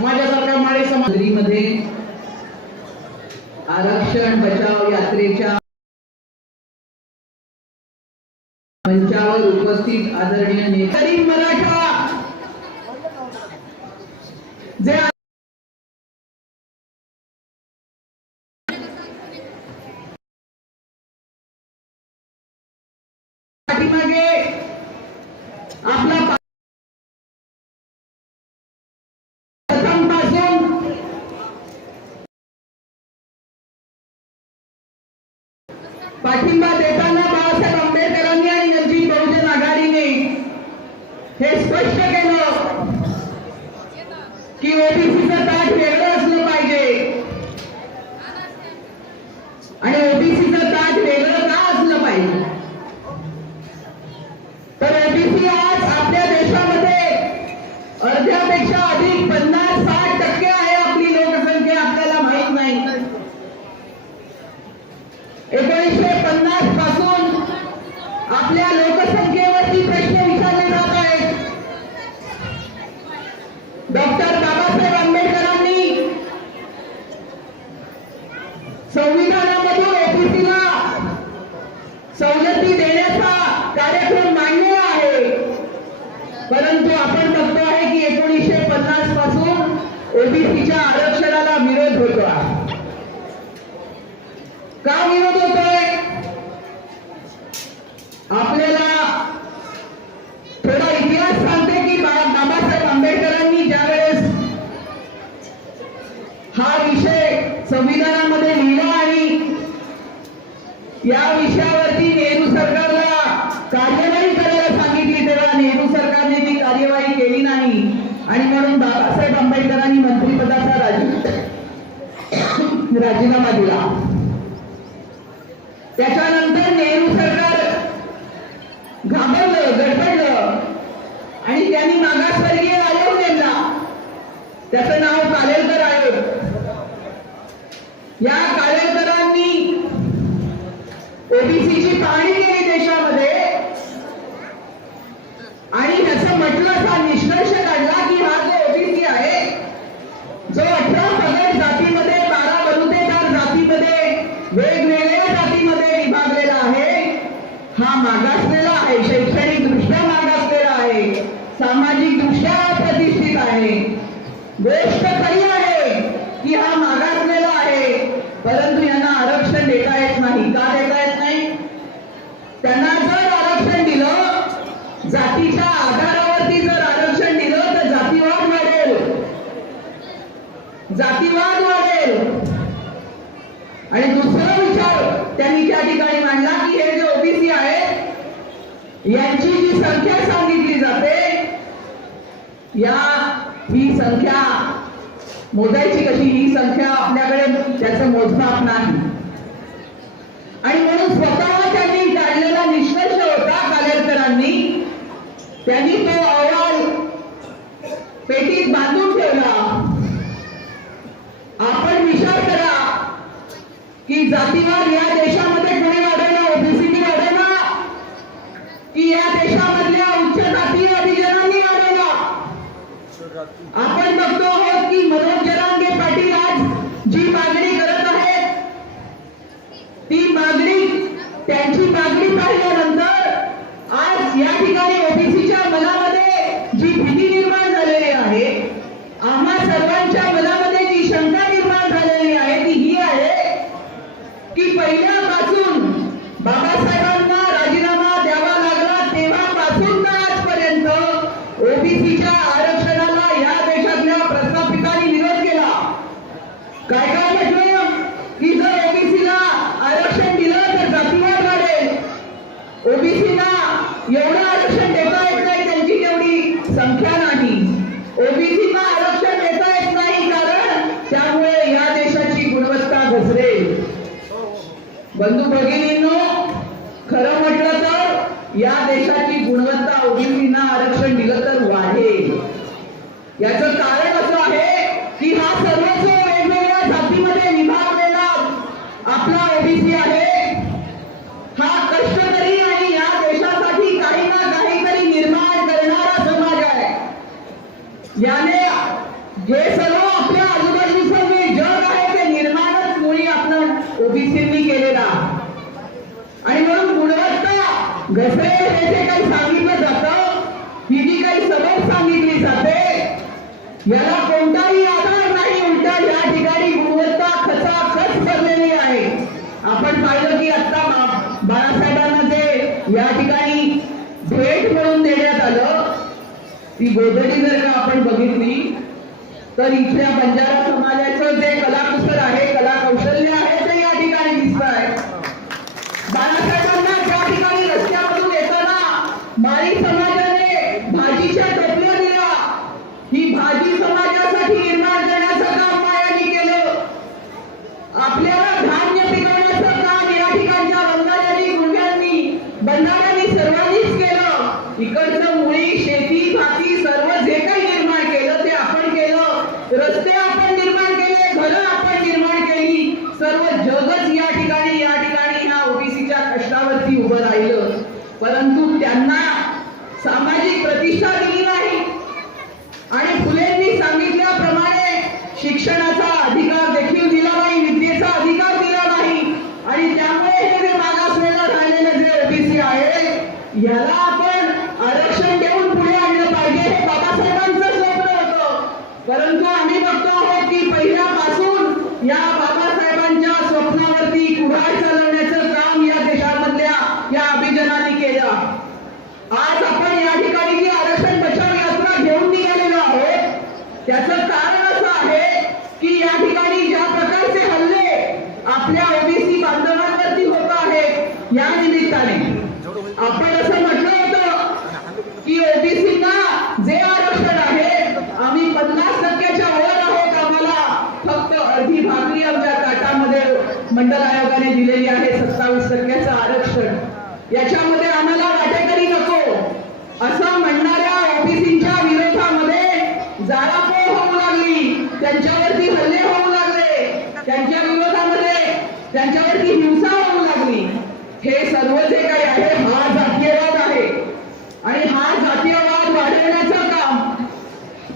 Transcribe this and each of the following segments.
माझ्यासारख्या माळे समाजमध्ये आरक्षण बचाव यात्रेच्या मंचावर उपस्थित आदरणीय नेतरी मराठा! जे पाठीमागे आपला पाठिंबा देताना बाळासाहेब आंबेडकरांनी आणि वंचित बहुजन आघाडीने हे स्पष्ट केलं की ओबीसीचं ताट वेगळं सवलती देण्याचा कार्यक्रम मांडलेला आहे. परंतु आपण बघतो आहे की एकोणीसशे पन्नासपासून ओबीसीच्या आरक्षणाला राजीनामा दिला. त्याच्यानंतर नेहरू सरकार घाबरलं गडबडलं आणि त्यांनी मागासवर्गीय आयोग नेमला. त्याचं नाव कालेलकर आयोग. या कालेलकरांनी ओबीसीची पाहणी मागासलेला आहे शैक्षणिक दृष्ट्या मागासलेला आहे सामाजिक दृष्ट्या प्रतिष्ठित आहे. देश खरी आहे की हा मागासलेला आहे परंतु यांना आरक्षण देता येत नाही का देता येत नाही त्यांना जर आरक्षण दिलं जातीच्या आधारावरती जर आरक्षण दिलं तर जातीवाद वाढेल जातीवाद वाढेल आणि दुसरा विचार त्यांनी त्या ठिकाणी मांडला की हे जे ओबीसी आहेत यांची जी संख्या सांगितली जाते या ही संख्या मोजायची कशी? ही संख्या आपल्याकडे त्याचं मोजमाप नाही. आणि म्हणून स्वतः त्यांनी काढलेला निष्कर्ष होता कालेरकरांनी त्यांनी तो अहवाल पेटीत बांधून ठेवला. आपण विचार करा की जातीवाद या देशात आपण बघतो आहोत की मनोज जरांगे पाटील आज जी मागणी करत आहेत ती मागणी त्यांची मागणी पाहिल्यानंतर आज या ठिकाणी बंधू भगिनींनो खरं म्हटलं तर या देशाची गुणवत्ता ओबीसींना आरक्षण दिलं तर वाढेल. याचं कारण असं आहे की हा सर्वस्व वेगवेगळ्या जातीमध्ये विभागलेला आपला ओबीसी आहे हा कष्टकरी आणि या देशासाठी काही ना काहीतरी निर्माण करणारा समाज आहे याने हे सर्व आपल्या आजूबाजूचं जे जग आहे ते निर्माणच मुळी आपण ओबीसींनी केलेला आणि म्हणून गुणवत्ता घसरे हे जे काही सांगितलं जातं ही सांगितली जाते. याला कोणताही आधार नाही उलटा या ठिकाणी गुणवत्ता खचा खच भरलेली आहे. आपण पाहिलं की आता बाळासाहेबांना जे या ठिकाणी भेट म्हणून देण्यात आलं ती गोदडी जर का आपण बघितली तर इथल्या बंजारा समाजाचं जे कलाकुसर आहे कला कौशल्य आहे ते या ठिकाणी दिसत आहे बाळासाहेबांना त्या ठिकाणी रस्त्यामधून येताना माळी समाजाने भाजीच्या टोपल्या दिल्या ही भाजी समाजासाठी निर्माण करण्याचं काम मायानी केलं आपल्याला धान्य पिकवण्याचं काम या ठिकाणच्या बंधाऱ्यांनी गुंड्यांनी बंधाऱ्यांनी सर्वांनीच केलं. इकडचं मुळी शेती भाती सर्व जे काही निर्माण केलं ते आपण केलं रस्ते आपण निर्माण केले घरं आपण निर्माण केली सर्व जगच या ठिकाणी या ठिकाणी ह्या ओबीसीच्या कष्टावरती उभं राहिलं परंतु त्यांना सामाजिक प्रतिष्ठा दिली नाही आणि फुलेंनी सांगितल्याप्रमाणे शिक्षणाचा अधिकार देखील दिला नाही विद्येचा अधिकार दिला नाही आणि त्यामुळे हे जे मागासलेलं राहिलेलं जे ओबीसी आहे याला आपण आरक्षण देऊन पुढे आणलं पाहिजे हे बाबासाहेबांचं स्वप्न होतं परंतु आम्ही बघतो आहोत की पहिल्यापासून या बाबासाहेबांच्या स्वप्नावरती कुऱ्हाड चालवण्याचं काम या देशामधल्या या अभिजनाने केलं आज आपण या ठिकाणी जी आरक्षण बचाव यात्रा घेऊन निघालेलो आहोत त्याचं कारण असं आहे की या ठिकाणी ज्या प्रकारचे हल्ले आपल्या ओबीसी बांधवांवरती होत आहेत या निमित्ताने आपण असं म्हटलं होतं की ओबीसीना जे आरक्षण आहे आम्ही पन्नास टक्क्याच्या वर आहोत आम्हाला फक्त अर्धी भाकरी आमच्या ताटामध्ये मंडल आयोगाने दिलेली आहे सत्तावीस टक्क्याचं आरक्षण याच्यामध्ये आम्हाला वाटेकरी नको असं म्हणणाऱ्या ओबीसीच्या विरोधामध्ये जाळापोळ होऊ लागली त्यांच्यावरती हल्ले होऊ लागले. त्यांच्या विरोधामध्ये त्यांच्यावरती हिंसा होऊ लागली. हे सर्व जे काही आहे हा जातीयवाद आहे. आणि हा जातीयवाद वाढवण्याचं काम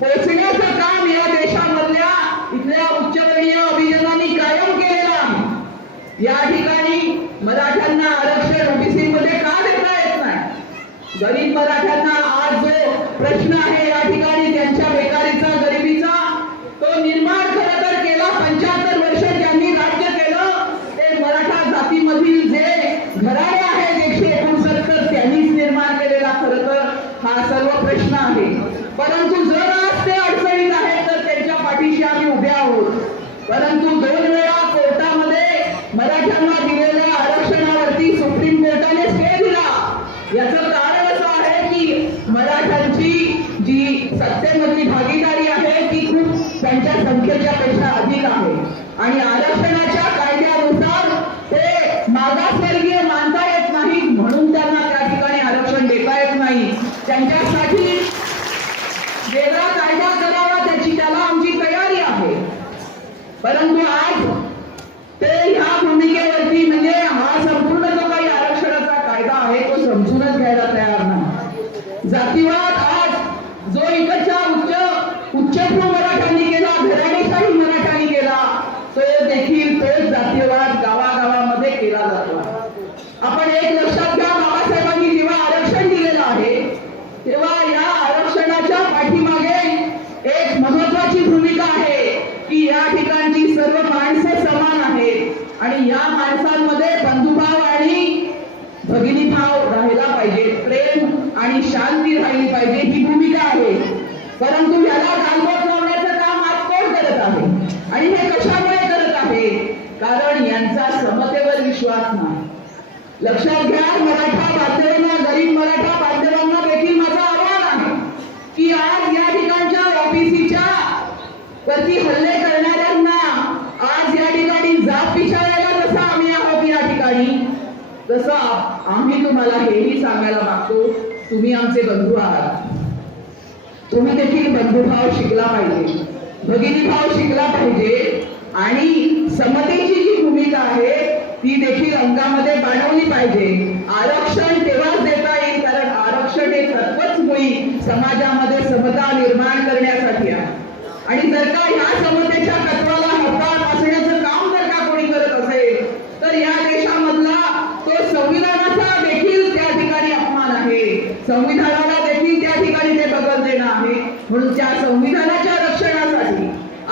पोचण्याचं काम या देशामधल्या इथल्या उच्चवर्णीय अभिजनांनी कायम केलेला या ठिकाणी मराठ्यांना आरक्षण ओबीसी मध्ये का देता येत नाही? गरीब मराठ्यांना आज जो प्रश्न आहे या ठिकाणी त्यांच्या मागासवर्गीय मानता येत नाही म्हणून त्यांना त्या ठिकाणी आरक्षण देता येत नाही. त्यांच्यासाठी वेगळा कायदा करावा त्याची त्याला आमची तयारी आहे. परंतु आज ते ह्या भूमिकेवरती म्हणजे हा संपूर्ण जो काही आरक्षणाचा कायदा आहे तो समजूनच घ्यायला तयार नाही जातीवाद आज जो इकडच्या उच्च उच्चभ्रू मराठ्यांनी केला घराणेशाही मराठ्यांनी केला तो देखील तोच जातीयवाद गावागावामध्ये केला जातो आपण एक लक्षात घ्या बाबासाहेबांनी जेव्हा आरक्षण दिलेलं आहे तेव्हा या आरक्षणाच्या पाठीमागे एक महत्वाची भूमिका आहे की या ठिकाणची सर्व माणसं समान आहेत. आणि या माणसांमध्ये बंधुभाव आणि भगिनीभाव राहिला पाहिजे. प्रेम आणि शांती राहिली पाहिजे ही भूमिका आहे. परंतु याला गालबोट लावण्याचं काम आज कोण करत आहे? आणि हे कशामुळे करत आहे? कारण यांचा समतेवर विश्वास नाही. लक्षात घ्या मराठा पातळीवर गरीब मराठा बांधवांना देखील माझं आव्हान आहे की आज या ठिकाणच्या ओबीसीच्या वरती हल्ले करणाऱ्यांना आज या ठिकाणी जात पिछाळायला जसं आम्ही आहोत या ठिकाणी तसं आ- आम्ही तुम्हाला हेही सांगायला मागतो तुम्ही आमचे बंधू आहात. तुम्ही देखील बंधुभाव शिकला पाहिजे. भगिनी भाव शिकला पाहिजे आणि समतेची जी भूमिका आहे ती देखील अंगामध्ये बाणवली पाहिजे. आरक्षण तेव्हाच देता येईल कारण आरक्षण हे सर्वच मुळी समाजामध्ये समता निर्माण करण्यासाठी आहे. आणि जर का ह्या समतेच्या संविधानाला देखील त्या ठिकाणी ते बगल देणं आहे. म्हणून त्या संविधानाच्या रक्षणासाठी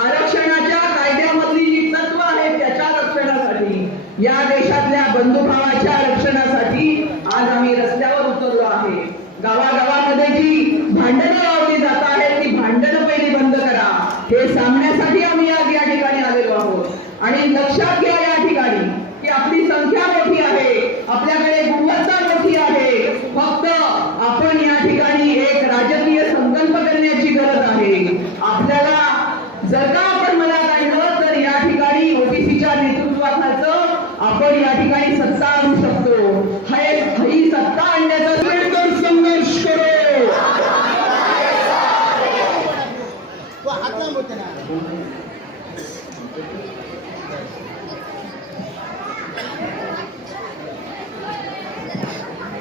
आरक्षणाच्या कायद्यामधली जी तत्व आहेत त्याच्या रक्षणासाठी या देशातल्या बंधुभावाच्या रक्षणासाठी आज आम्ही रस्त्यावर उतरलो आहे. गावागावामध्ये जी भांडणं लावली जात आहेत ती भांडणं पहिली बंद करा. हे सांगण्यासाठी आम्ही आज या ठिकाणी आलेलो आहोत. आणि लक्षात घ्या आपण या ठिकाणी सत्ता आणू शकतो.